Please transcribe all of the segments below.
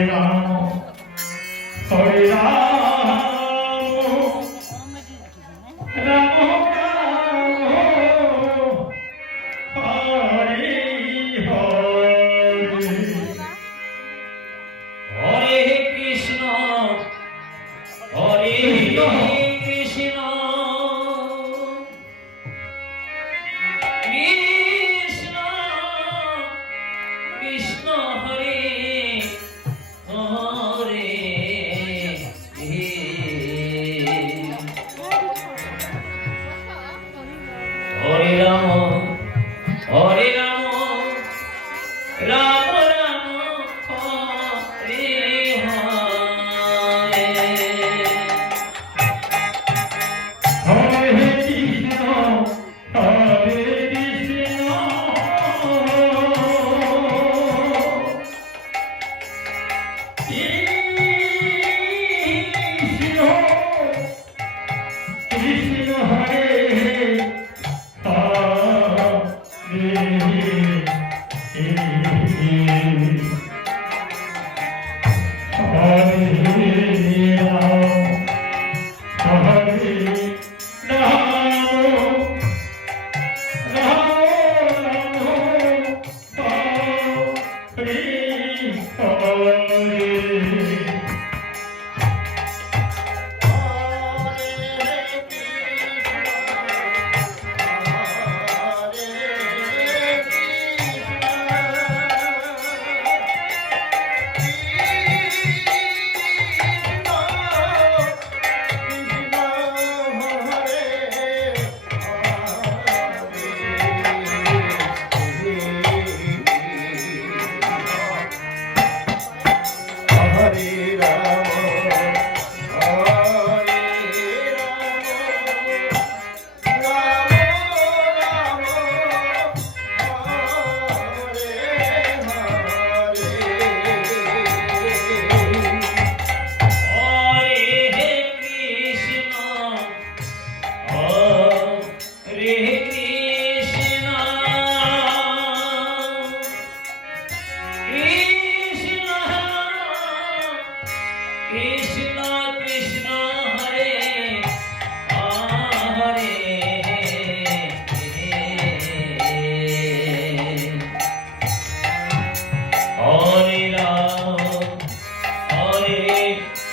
হরে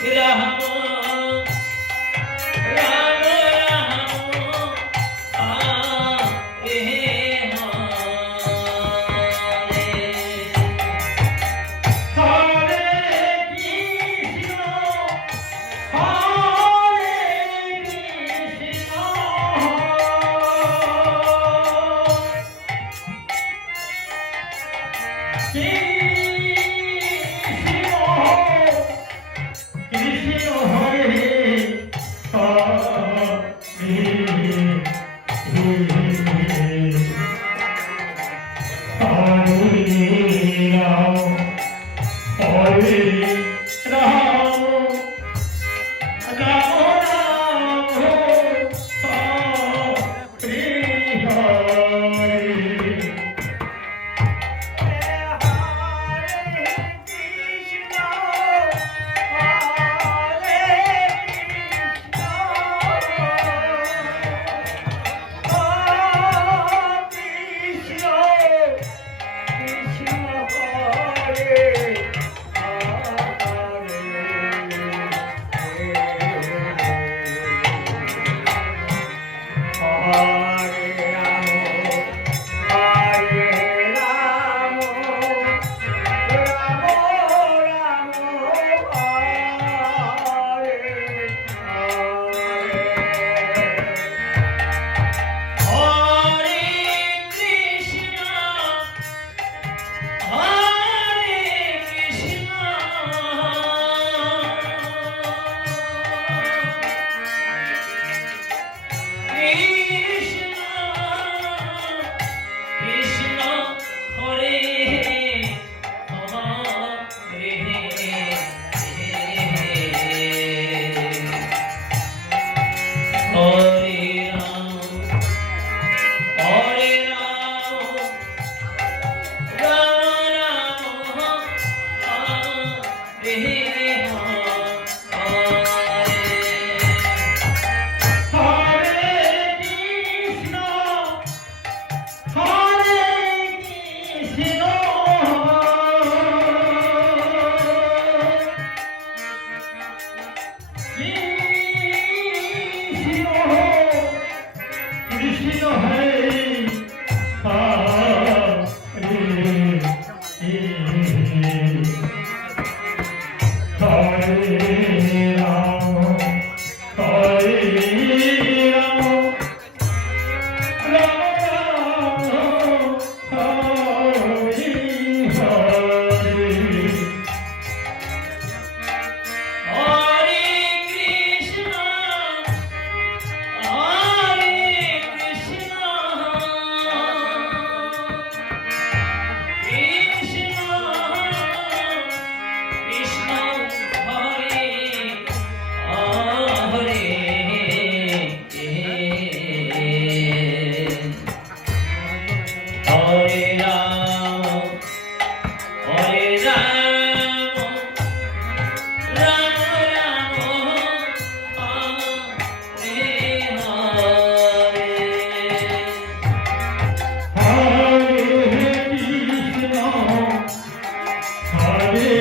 तिरहं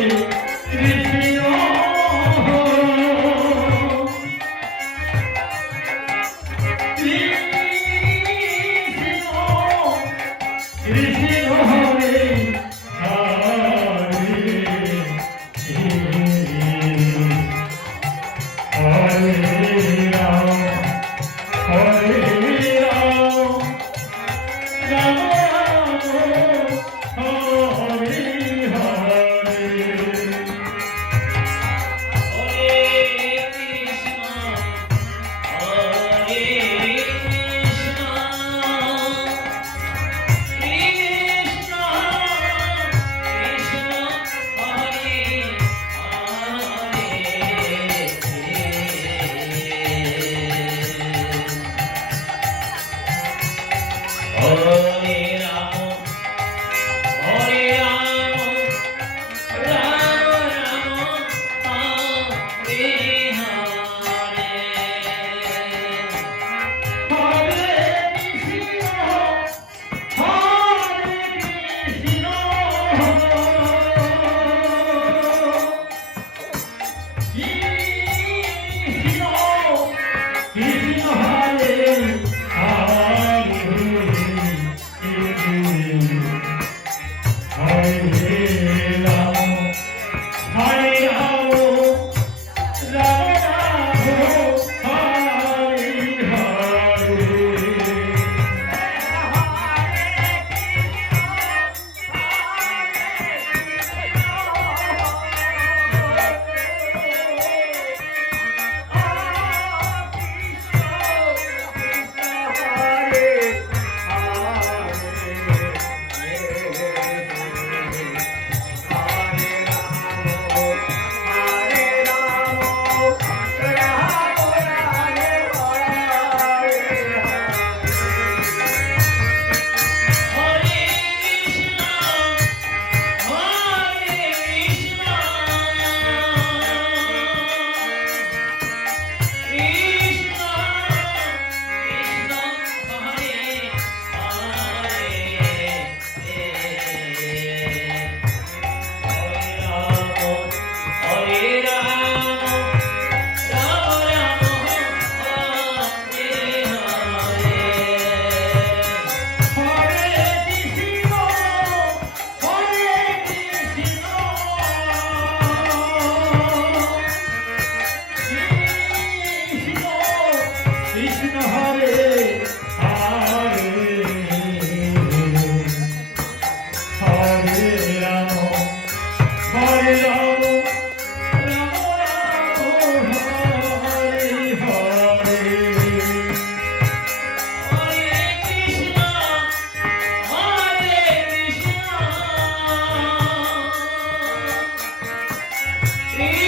হরে Yeah.